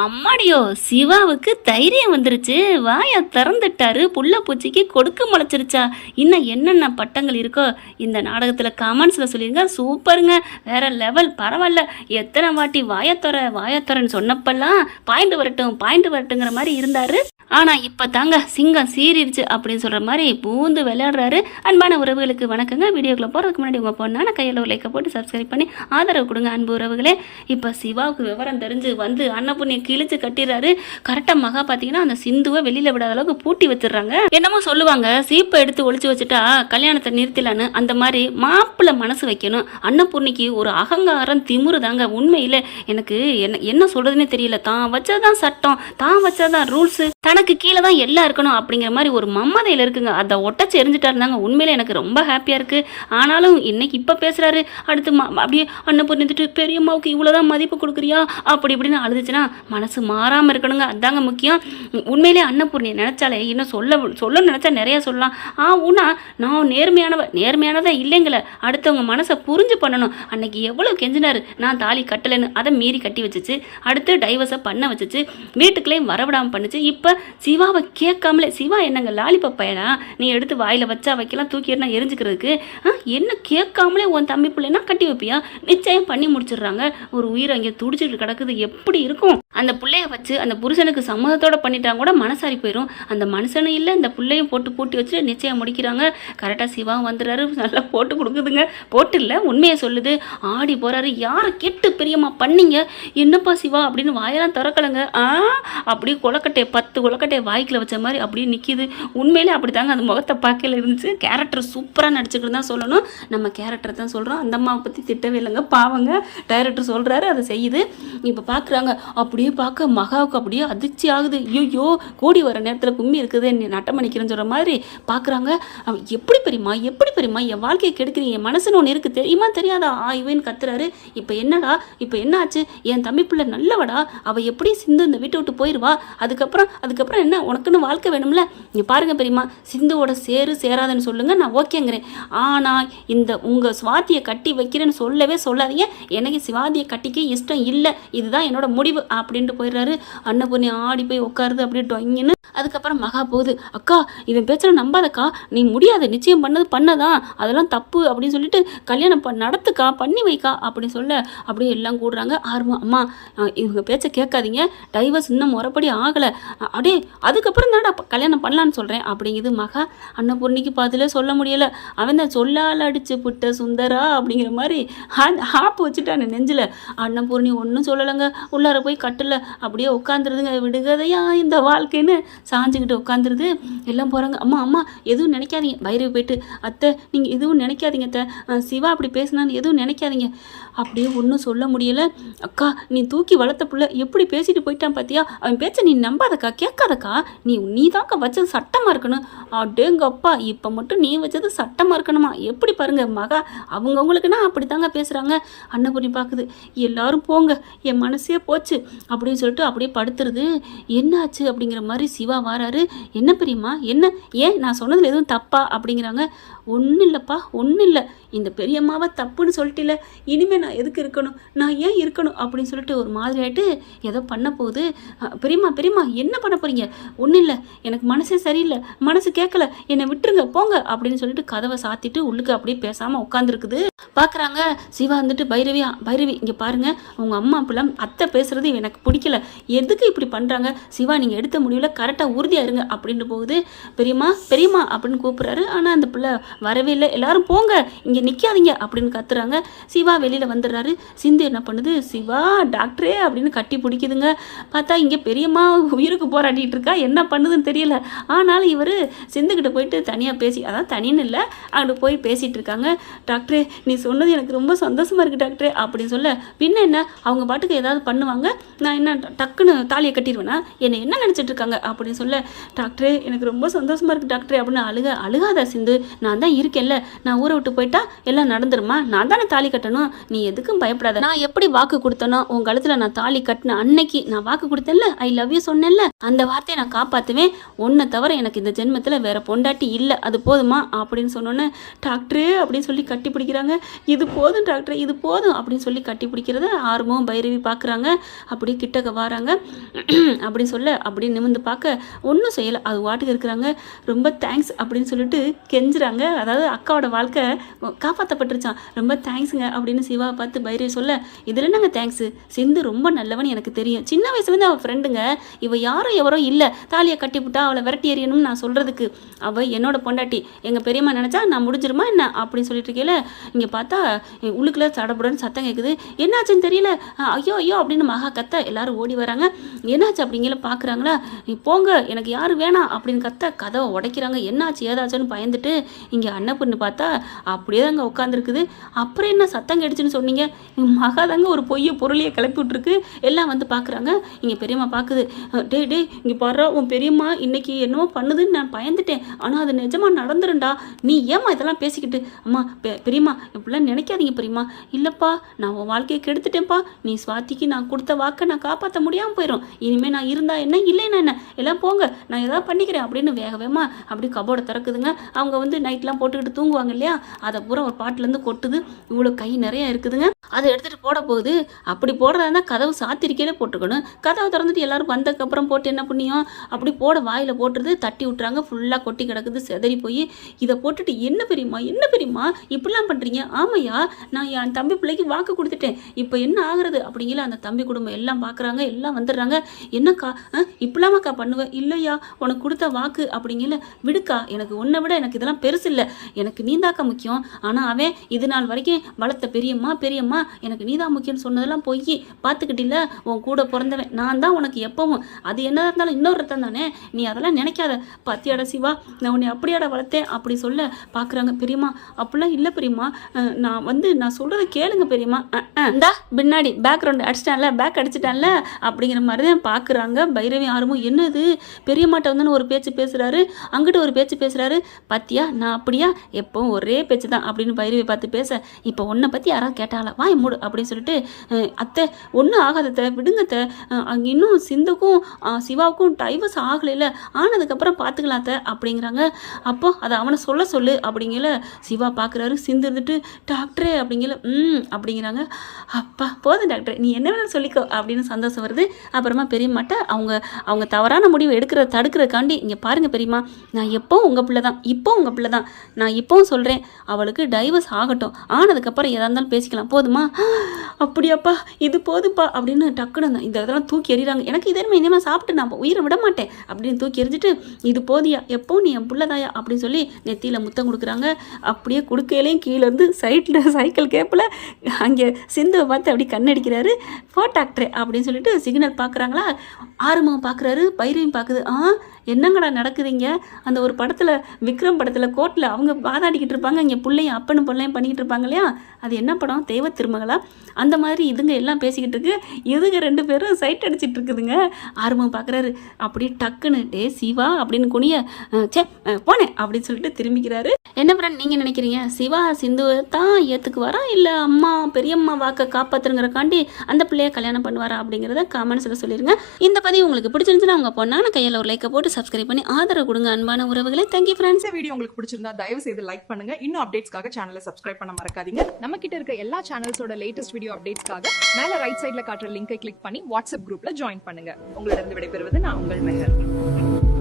அம்மாடியோ, சிவாவுக்கு தைரியம் வந்துருச்சு. வாயை திறந்துட்டாரு. புள்ள பூச்சிக்கு கொடுக்கு முளைச்சிருச்சா? இன்னும் என்னென்ன பட்டங்கள் இருக்கோ இந்த நாடகத்தில் கமெண்ட்ஸில் சொல்லிருங்க. சூப்பருங்க, வேற லெவல், பரவாயில்ல. எத்தனை வாட்டி வாயத்தொரன்னு சொன்னப்பெல்லாம் பாயிண்ட் வரட்டுங்கிற மாதிரி இருந்தாரு. ஆனால் இப்போ தாங்க சிங்கம் சீறிடுச்சு அப்படின்னு சொல்கிற மாதிரி பூந்து விளையாடுறாரு. அன்பான உறவுகளுக்கு வணக்கங்க. வீடியோக்குள்ள போகிறதுக்கு முன்னாடி உங்கள் பொண்ணான கையில் ஒரு லைக்கை போட்டு சப்ஸ்கிரைப் பண்ணி ஆதரவு கொடுங்க அன்பு உறவுகளே. இப்போ சிவாவுக்கு விவரம் தெரிஞ்சு வந்து அன்னபுண்ணியை கிழிச்சு கட்டிடுறாரு. கரெக்டாக மகா பார்த்தீங்கன்னா அந்த சிந்துவை வெளியில் விடாத அளவுக்கு பூட்டி வச்சிடுறாங்க. என்னமோ சொல்லுவாங்க, சீப்பை எடுத்து ஒழிச்சு வச்சுட்டா கல்யாணத்தை நிறுத்திலான்னு. அந்த மாதிரி மாப்பிள்ளை மனசு வைக்கணும். அன்னபூர்ணிக்கு ஒரு அகங்காரம் திமுரு தாங்க. உண்மையில் எனக்கு என்ன சொல்கிறதுனே தெரியல. தான் வச்சதான் சட்டம், தான் வச்சதான் ரூல்ஸு, தனக்கு கீழே தான் எல்லாம் இருக்கணும் அப்படிங்கிற மாதிரி ஒரு மம்மதையில் இருக்குங்க. அதை ஒட்டச்சு எரிஞ்சுட்டா இருந்தாங்க. உண்மையிலே எனக்கு ரொம்ப ஹாப்பியாக இருக்குது. ஆனாலும் இன்னைக்கு இப்போ பேசுகிறாரு, அடுத்து அப்படியே அன்னபூர்ணி இருந்துட்டு பெரியம்மாவுக்கு இவ்வளோதான் மதிப்பு கொடுக்குறியா அப்படி இப்படின்னு அழுதுச்சுன்னா மனசு மாறாமல் இருக்கணுங்க. அதாங்க முக்கியம். உண்மையிலே அன்னபூர்ணியை நினச்சாலே இன்னும் சொல்ல நினச்சா நிறையா சொல்லலாம். ஊனா நான் நேர்மையானதான் இல்லைங்கள. அடுத்தவங்க மனசை புரிஞ்சு பண்ணணும். அன்னைக்கு எவ்வளோ கெஞ்சினாரு, நான் தாலி கட்டலைன்னு. அதை மீறி கட்டி வச்சுச்சு. அடுத்து டைவர்ஸை பண்ண வச்சுச்சு. வீட்டுக்குள்ளேயும் வரவிடாமல் பண்ணுச்சு. இப்போ சிவாவை கேட்காமலே, சிவா என்னங்க லாலிபப் பையனா, நீ எடுத்து வாயில் வச்சா வைக்கலாம், தூக்கிடுனா எரிஞ்சுக்கிறதுக்கு? என்ன கேட்காமலே உன் தம்பி பிள்ளைனா கட்டி வைப்பியா? நிச்சயம் பண்ணி முடிச்சிடுறாங்க. ஒரு உயிர் அங்கே துடிச்சிட்டு கிடக்குது. எப்படி இருக்கும்? அந்த பிள்ளைய வச்சு அந்த புருஷனுக்கு சம்மதத்தோட பண்ணிட்டாங்க கூட மனசாரி போயிடும். அந்த மனுஷனும் இல்லை, இந்த பிள்ளையும் போட்டு பூட்டி வச்சு நிச்சயம் முடிக்கிறாங்க. கரெக்டாக சிவாவும் வந்துடுறாரு. நல்லா போட்டு கொடுக்குதுங்க. போட்டு இல்லை, உண்மையை சொல்லுது. ஆடி போகிறாரு. யாரை கேட்டு பெரியம்மா பண்ணீங்க? என்னப்பா சிவா அப்படின்னு வாயெல்லாம் திறக்கலைங்க. அப்படியே கொலக்கட்டையை 10 கொலக்கட்டையை வாய்க்கில் வச்ச மாதிரி அப்படியே நிற்கிது. உண்மையிலே அப்படி தாங்க அந்த முகத்தை பார்க்கல இருந்துச்சு. கேரக்டர் சூப்பராக நடிச்சுக்கிட்டு தான் சொல்லணும். நம்ம கேரக்டர் தான் சொல்கிறோம். அந்த அம்மாவை பற்றி திட்டவே இல்லைங்க. பாவங்க, டைரக்டர் சொல்கிறாரு, அதை செய்யுது. இப்போ பார்க்குறாங்க. அப்படியே பார்க்க மகாவுக்கு அப்படியே அதிர்ச்சி ஆகுது. ஐயோ, கூடி வர நேரத்தில் கும்மி இருக்குது, நீ நட்டம் பண்ணிக்கிறேன்னு சொல்கிற மாதிரி பார்க்குறாங்க. எப்படி பெரியமா என் வாழ்க்கையை கெடுக்கிறீங்க? என் மனசுன்னு ஒன்று இருக்குது, தெரியுமா தெரியாதா? இவன்னு கத்துறாரு. இப்போ என்னடா, இப்போ என்ன ஆச்சு? என் தம்பி பிள்ளை நல்லவடா, அவள் எப்படி சிந்து இந்த வீட்டை விட்டு போயிடுவா. அதுக்கப்புறம் என்ன, உனக்குன்னு வாழ்க்கை வேணும்ல. இங்கே பாருங்க பெரியம்மா, சிந்துவோட சேராதுன்னு சொல்லுங்க, நான் ஓகேங்கிறேன். ஆனால் இந்த உங்கள் சுவாதியை கட்டி வைக்கிறேன்னு சொல்லவே சொல்லாதீங்க. எனக்கு சுவாதியை கட்டிக்க இஷ்டம் இல்லை, இதுதான் என்னோட முடிவு அப்படின்ட்டு போயிடுறாரு. அன்னபூர்ணி ஆடி போய் உட்காருது அப்படியே டொங்கின்னு. அதுக்கப்புறம் மகா போகுது. அக்கா, இவன் பேச்சுற நம்பாதக்கா, நீ முடியாது, நிச்சயம் பண்ணதான், அதெல்லாம் தப்பு அப்படின்னு சொல்லிட்டு கல்யாணம் நடத்துக்கா, பண்ணி வைக்கா அப்படின்னு சொல்ல அப்படியே எல்லாம் கூடுறாங்க. ஆர்வம், அம்மா இவங்க பேச்சை கேட்காதீங்க, டைவர்ஸ் இன்னும் முறைப்படி ஆகலை, அப்படியே அதுக்கப்புறம் தான் கல்யாணம் பண்ணலான்னு சொல்கிறேன் அப்படிங்குது மகா. அன்னபூர்ணிக்கு பதிலே சொல்ல முடியலை. அவன் தான் சொல்லால் அடிச்சு புட்ட சுந்தரா அப்படிங்கிற மாதிரி ஹாப்பு வச்சுட்டான் நெஞ்சில். அன்னபூர்ணி ஒன்றும் சொல்லலைங்க. உள்ளார போய் கட்டில் அப்படியே உட்காந்துருதுங்க. விடுகதையா இந்த வாழ்க்கைன்னு சாஞ்சுக்கிட்டு உட்காந்துருது. எல்லாம் போகிறாங்க. அம்மா எதுவும் நினைக்காதீங்க. பைரவி போயிட்டு, அத்தை நீங்கள் எதுவும் நினைக்காதீங்க அத்தை, சிவா அப்படி பேசினான்னு எதுவும் நினைக்காதீங்க. அப்படியே ஒன்றும் சொல்ல முடியலை. அக்கா, நீ தூக்கி வளர்த்த புள்ள எப்படி பேசிட்டு போயிட்டான் பார்த்தியா? அவன் பேச்சை நீ நம்பாதக்கா, கேட்காதக்கா. நீ தாக்கா வச்சது சட்டமாக இருக்கணும். அடேங்கப்பா, இப்போ மட்டும் நீ வச்சது சட்டமாக இருக்கணுமா? எப்படி பாருங்க மகா, அவங்கவுங்களுக்குன்னா அப்படி தாங்க பேசுகிறாங்க. அன்னபூர்ணி பார்க்குது. எல்லாரும் போங்க, என் மனசே போச்சு அப்படின்னு சொல்லிட்டு அப்படியே படுத்துருது. என்னாச்சு அப்படிங்கிற மாதிரி சிவா வாராரு. என்ன பெரியம்மா, என்ன, ஏன் நான் சொன்னதில் எதுவும் தப்பா அப்படிங்கிறாங்க. ஒன்றும் இல்லைப்பா, ஒன்றும் இல்லை. இந்த பெரியம்மாவை தப்புன்னு சொல்லிட்டில்ல, இனிமேல் நான் எதுக்கு இருக்கணும், நான் ஏன் இருக்கணும் அப்படின்னு சொல்லிட்டு ஒரு மாதிரி ஆகிட்டு ஏதோ பண்ண போகுது. பெரியம்மா என்ன பண்ண போகிறீங்க? ஒன்றும் இல்லை, எனக்கு மனசே சரியில்லை, மனசு கேட்கல, என்னை விட்டுருங்க போங்க அப்படின்னு சொல்லிட்டு கதவை சாத்திட்டு உள்ளுக்கு அப்படியே பேசாமல் உட்காந்துருக்குது. பார்க்குறாங்க. சிவா வந்துட்டு, பைரவி இங்கே பாருங்கள், உங்கள் அம்மா அப்பெல்லாம் அத்தை பேசுகிறது எனக்கு பிடிக்கல, எதுக்கு இப்படி பண்ணுறாங்க? சிவா நீங்கள் எடுத்த முடிவில் கரெக்டாக உறுதியாக இருங்க அப்படின்ட்டு போகுது. பெரியம்மா அப்படின்னு கூப்பிட்றாரு. ஆனால் அந்த பிள்ளை வரவே இல்லை. எல்லாரும் போங்க, இங்கே நிற்காதீங்க அப்படின்னு கத்துறாங்க. சிவா வெளியில் வந்துடுறாரு. சிந்து என்ன பண்ணுது, சிவா டாக்டரே அப்படின்னு கட்டி பிடிக்குதுங்க. பார்த்தா இங்கே பெரியம்மா உயிருக்கு போராடிட்டு இருக்கா. என்ன பண்ணுதுன்னு தெரியல. ஆனாலும் இவர் சிந்துக்கிட்ட போயிட்டு தனியாக பேசி, அதான் தனின்னு இல்லை, அங்கிட்டு போய் பேசிகிட்டு இருக்காங்க. டாக்டரே நீ சொன்னது எனக்கு ரொம்ப சந்தோஷமாக இருக்குது டாக்டரே அப்படின்னு சொல்ல, பின்ன என்ன, அவங்க பாட்டுக்கு ஏதாவது பண்ணுவாங்க, நான் என்ன டக்குன்னு தாலியை கட்டிடுவேனா, என்னை என்ன நினச்சிட்டு இருக்காங்க அப்படின்னு சொல்ல, டாக்டரே எனக்கு ரொம்ப சந்தோஷமாக இருக்குது டாக்டரே அப்படின்னு அழுகாத சிந்து, நான் தான் இருக்கேன்ல, நான் ஊரை விட்டு போயிட்டா எல்லாம் நடந்துருமா, நான் தானே தாலி கட்டணும், நீ எதுக்கும் பயப்படாத. நான் எப்படி வாக்கு கொடுத்தனோ உன் கழுத்தில் நான் தாலி கட்டின அன்னைக்கு நான் வாக்கு கொடுத்தேன்ல, ஐ லவ் யூ சொன்னேன்ல, அந்த வார்த்தையை நான் காப்பாற்றுவேன். ஒன்றை தவிர எனக்கு இந்த ஜென்மத்தில் வேற பொண்டாட்டி இல்லை, அது போதுமா அப்படின்னு சொன்னோன்னே டாக்டரே அப்படின்னு சொல்லி கட்டி பிடிக்கிறாங்க. இது போதும் டாக்டர், இது போதும் அப்படின்னு சொல்லி கட்டி பிடிக்கிறத ஆர்வம் பைரவி பார்க்குறாங்க. அப்படியே கிட்டக்க வராங்க. அப்படின்னு சொல்ல அப்படியே நிமிந்து பார்க்க ஒன்றும் செய்யலை, அது வாட்டுக்கு இருக்கிறாங்க. ரொம்ப தேங்க்ஸ் அப்படின்னு சொல்லிட்டு கெஞ்சுறாங்க. அதாவது அக்காவோட வாழ்க்கை காப்பாற்றப்பட்டுருச்சான். ரொம்ப தேங்க்ஸுங்க அப்படின்னு சிவாவை பார்த்து பைரவி சொல்ல, இதில் என்னங்க தேங்க்ஸு, சிந்து ரொம்ப நல்லவன் எனக்கு தெரியும், சின்ன வயசுலேருந்து அவள் ஃப்ரெண்டுங்க, இவள் யாரோ எவரோ இல்லை தாலியை கட்டிவிட்டா அவளை விரட்டி எறியணும்னு நான் சொல்கிறதுக்கு, அவள் என்னோட பொண்டாட்டி, எங்கள் பெரியம்மா நினச்சா நான் முடிஞ்சிருமா என்ன அப்படின்னு சொல்லிட்டு இருக்கேல. இங்கே பார்த்தா உள்ளுக்குள்ளே சடபுடன்னு சத்தம் கேட்குது. என்னாச்சுன்னு தெரியல, ஐயோ ஐயோ அப்படின்னு மகா கத்த எல்லாரும் ஓடி வராங்க. என்னாச்சு அப்படிங்கிற பார்க்குறாங்களா, நீ போங்க எனக்கு யாரும் வேணாம் அப்படின்னு கத்த கதவை உடைக்கிறாங்க. என்னாச்சு ஏதாச்சுன்னு பயந்துட்டு இங்கே அன்னப்பொண்ணு பார்த்தா அப்படியே தாங்க உட்காந்துருக்குது. அப்புறம் என்ன சத்தம் கேட்டுச்சுன்னு சொன்னீங்க, மகா தாங்க ஒரு பொய்யை பொருளையை கிளப்பி விட்ருக்கு. எல்லாம் வந்து பார்க்குறாங்க. இங்கே பெரியம்மா பார்க்குது. டே டே இங்கே பாரு, உன் பெரியம்மா இன்னைக்கு என்னவோ பண்ணுதுன்னு நான் பயந்துட்டேன், ஆனால் அது நிஜமாக நடந்துருண்டா, நீ ஏம்மா இதெல்லாம் பேசிக்கிட்டு. அம்மா பெரியம்மா இப்படிலாம் நினைக்காதீங்க பெரியம்மா, இல்லைப்பா நான் உன் வாழ்க்கையை கெடுத்துட்டேன்ப்பா, நீ சுவாதிக்கு நான் கொடுத்த வாக்கை நான் காப்பாற்ற முடியாமல் போயிடும், இனிமேல் நான் இருந்தா என்ன இல்லைன்னா என்ன, எல்லாம் போங்க நான் ஏதாவது பண்ணிக்கிறேன் அப்படின்னு வேக வேகமாக அப்படி கபோர்டை திறக்குதுங்க. அவங்க வந்து நைட்லாம் போட்டுக்கிட்டு தூங்குவாங்க இல்லையா, அதை பூரா ஒரு பாட்டிலேருந்து கொட்டுது. இவ்வளோ கை நிறையா இருக்குதுங்க. அதை எடுத்துகிட்டு போட போகுது. அப்படி போடுறதா இருந்தால் கதவு சாத்திரிக்கையிலே போட்டுக்கணும். கதவை திறந்துட்டு எல்லாரும் வந்ததுக்கப்புறம் போட்டு என்ன பண்ணியும் அப்படி போட வாயில் போட்டுருது. தட்டி விட்டுறாங்க. ஃபுல்லாக கொட்டி கிடக்குது, செதறி போய். இதை போட்டுட்டு என்ன பெரியம்மா இப்படிலாம் பண்ணுறீங்க. ஆமையா, நான் என் தம்பி பிள்ளைக்கு வாக்கு கொடுத்துட்டேன், இப்போ என்ன ஆகுறது அப்படிங்கிற அந்த தம்பி குடும்பம் எல்லாம் பார்க்குறாங்க. எல்லாம் வந்துடுறாங்க. என்னக்கா இப்படிலாமாக்கா பண்ணுவேன், இல்லையா உனக்கு கொடுத்த வாக்கு அப்படிங்கிற, விடுக்கா, எனக்கு உன்னை விட எனக்கு இதெல்லாம் பெருசு இல்லை, எனக்கு நீந்தாக்கா முக்கியம். ஆனால் அவன் இது நாள் வரைக்கும் வளர்த்த பெரியம்மா எனக்கு நீதான் முக்கியம்னு சொன்னதெல்லாம் போய் பார்த்துக்கிட்டில்ல, உன் கூட பிறந்தவன் நான் தான் உனக்கு எப்பவும், அது என்னதான் இருந்தாலும் இன்னொரு ரத்தம் தானே, நீ அதெல்லாம் நினைக்காத, பத்தியாட சிவா நான் உன்னை அப்படியாட வளர்த்தேன் அப்படி சொல்ல பார்க்குறாங்க. பெரியம்மா அப்படிலாம் இல்லை பெரியம்மா, நான் சொல்கிறத கேளுங்க பெரியம்மா. இந்தா பின்னாடி பேக்ரவுண்டு அடிச்சிட்டான்ல, பேக் அடிச்சிட்டான்ல அப்படிங்கிற மாதிரி தான் பார்க்குறாங்க. பைரவி ஆர்வம் என்னது பெரியம்மாட்ட வந்து ஒரு பேச்சு பேசுகிறாரு, அங்கிட்ட ஒரு பேச்சு பேசுகிறாரு, பத்தியா நான் அப்படியா எப்பவும் ஒரே பேச்சு தான் அப்படின்னு பைரவி பார்த்து பேச, இப்போ உன்னை பற்றி யாராவது கேட்டாளா வாய் மூடு அப்படின்னு சொல்லிட்டு, அத்தை ஒன்றும் ஆகாதத்தை விடுங்கத்தை, அங்கே இன்னும் சிந்துக்கும் சிவாவுக்கும் டைவர்ஸ் ஆகலைல, ஆனதுக்கப்புறம் பார்த்துக்கலாம் அத்தை அப்படிங்கிறாங்க. அப்போ அதை அவனை சொல்லு அப்படிங்கிற சிவா பார்க்குறாரு. சிந்து இருந்துட்டு டாக்டரே அப்படிங்கிற அப்படிங்கிறாங்க. அப்பா போதும் டாக்டர் நீ என்ன வேணாலும் சொல்லிக்கோ அப்படின்னு சந்தோஷம் வருது. அப்புறமா பெரியம்மாட்ட அவங்க தவறான முடிவு தடுக்கிறதுக்காண்டி, இங்கே பாருங்கள் பெரியம்மா, நான் எப்போவும் உங்கள் பிள்ளை தான், நான் இப்போவும் சொல்கிறேன், அவளுக்கு டைவர்ஸ் ஆகட்டும், ஆனதுக்கப்புறம் எதாக இருந்தாலும் பேசிக்கலாம், போதுமா. அப்படியாப்பா இது போதுப்பா அப்படின்னு டக்குன்னு இதெல்லாம் தூக்கி எறிகிறாங்க. எனக்கு இனிமேல் சாப்பிட்டு நான் உயிரை விட மாட்டேன் அப்படின்னு தூக்கி எறிஞ்சிட்டு, இது போதியா எப்போ நீ என் பிள்ளைதாயா அப்படின்னு சொல்லி நெத்தியில் முத்தம் கொடுக்குறாங்க. அப்படியே கொடுக்கையிலையும் கீழேருந்து சைட்டில் சைக்கிள் கேப்பில் அங்கே சிந்துவை பார்த்து அப்படி கண்ணடிக்கிறாரு. போ டாக்டரே அப்படின்னு சொல்லிட்டு சிக்னல் பார்க்குறாங்களா, ஆறுமுகம் பார்க்குறாரு, பைரவியும் பார்க்குது. என்னங்கடா நடக்குதுங்க, அந்த ஒரு படத்தில் விக்ரம் படத்தில் கோர்ட்டில் அவங்க வாதாடிக்கிட்டு இருப்பாங்க, இங்கே பிள்ளையும் அப்பனும் பிள்ளையும் பண்ணிக்கிட்டு இருப்பாங்க இல்லையா, அது என்ன படம் தெய்வ திருமகளா, அந்த மாதிரி இதுங்க எல்லாம் பேசிக்கிட்டு இருக்கு. இதுங்க ரெண்டு பேரும் சைட் அடிச்சிட்டு இருக்குதுங்க. ஆர்வம் பார்க்குறாரு. அப்படியே டக்குன்னு டே சிவா அப்படின்னு குனிய போனேன் அப்படின்னு சொல்லிட்டு திரும்பிக்கிறாரு. என்ன ஃப்ரெண்ட் நீங்கள் நினைக்கிறீங்க, சிவா சிந்துவை தான் ஏற்றுக்குவாரா இல்லை அம்மா பெரியம்மா வாக்கை காப்பாற்றுங்கிறக்காண்டி அந்த பிள்ளைய கல்யாணம் பண்ணுவாரா அப்படிங்கிறத கமெண்ட்ஸில் சொல்லிடுங்க. இந்த பதிவு உங்களுக்கு பிடிச்சிருந்துச்சுன்னா அவங்க பொண்ணான கையில் ஒரு லைக்கை போட்டு சப்ஸ்கிரைப் பண்ணி ஆதரவு கொடுங்க அன்பான உறவுகளை. Thank you friends. வீடியோ உங்களுக்கு பிடிச்சிருந்தா தயவு செய்து லைக் பண்ணுங்க. இன்னும் அப்டேட்ஸ்க்காக சேனலை சப்ஸ்கிரைப் பண்ண மறக்காதீங்க. நம்ம கிட்ட இருக்க எல்லா சேனல்ஸோட லேட்டஸ்ட் வீடியோ அப்டேட்ஸ்க்காக மேல ரைட் சைடுல காட்டுற லிங்கை கிளிக் பண்ணி வாட்ஸ்அப் குரூப்ல ஜாயின் பண்ணுங்க. உங்களிடம் விடைபெறுவது நான் உங்கள் மெஹர்.